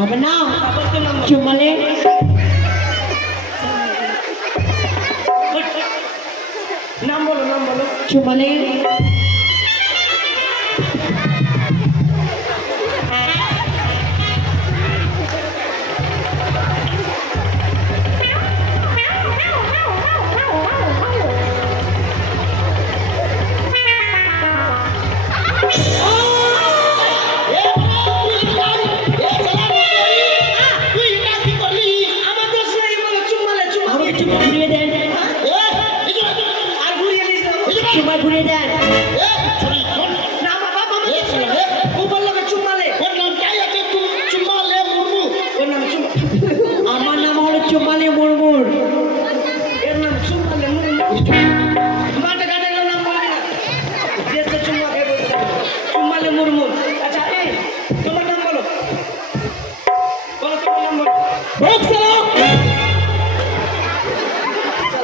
হবে না চুমালে নাম বলো চুমালে ঘুরিয়ে দেন আমার নাম হলো চুমালে মুরমুর এর নাম চুম্মালে মুরমুর মাঠে ঘাটে নাম বলবি না দেশে চুম্মাকে বলতে চুম্মালে মুরমুর আচ্ছা এই তোমার নাম বলো তোমার নাম বলো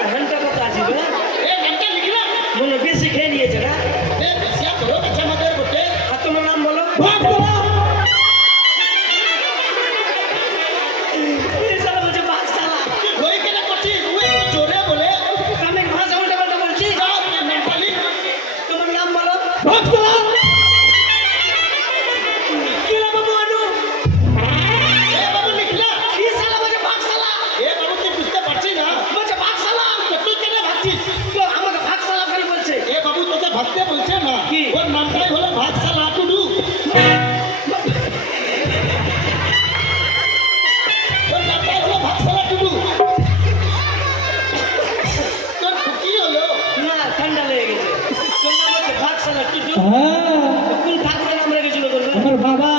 ঘন্টা কত আছে মনে বেশি খেয়ে নিয়েছে না আর তোমার নাম বলো ভাবতে বলছে না কি ওর নামটাই হলো ভাতশালা টুডু ওর নামটাই হলো ভাতশালা টুডু তোর কি হলো না ঠান্ডা লেগে গেছে তোর নাম হচ্ছে ভাতশালা টুডু কোন ঠাকুরের নাম রেখেছিল তোর আমার বাবা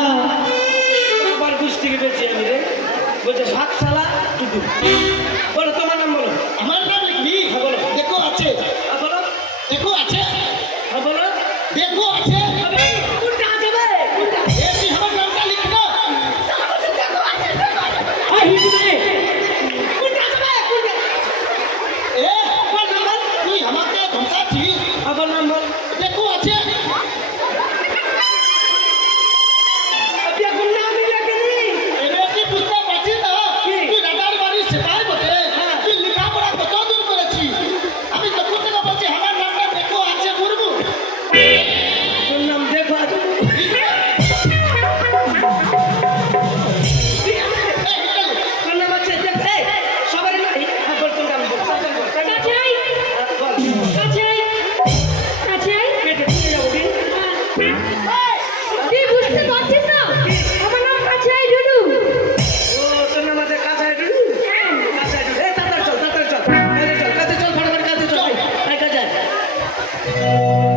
আবার ঘুষ থেকে বেঁচে আমি রে বলছে ভাতশালা টুডু বলো তোমার নাম বলো আমার নাম লিখবি হ্যাঁ বলো দেখো আছে বলো দেখো আছে হ্যাঁ বলো দেখো আছে কোনটা আছে বে কোনটা এ তুই আমার নামটা লিখ না কোনটা আছে বে কোনটা এ কোন নাম তুই আমাকে ধমকাছিস আবার নাম বল দেখো আছে আপনি এখন নাম লেখেনি এরে কি বুঝতে পারছিস না তুই রাজার বাড়ির সেটাই বটে তুই লেখাপড়া কতদূর করেছিস আমি তখন থেকে বলছি আমার নামটা দেখো আছে মুরমু তোর নাম দেখো আছে তোর নাম আছে দেখ এই সবারই নাই হ্যাঁ বল তোর নাম বল বল ও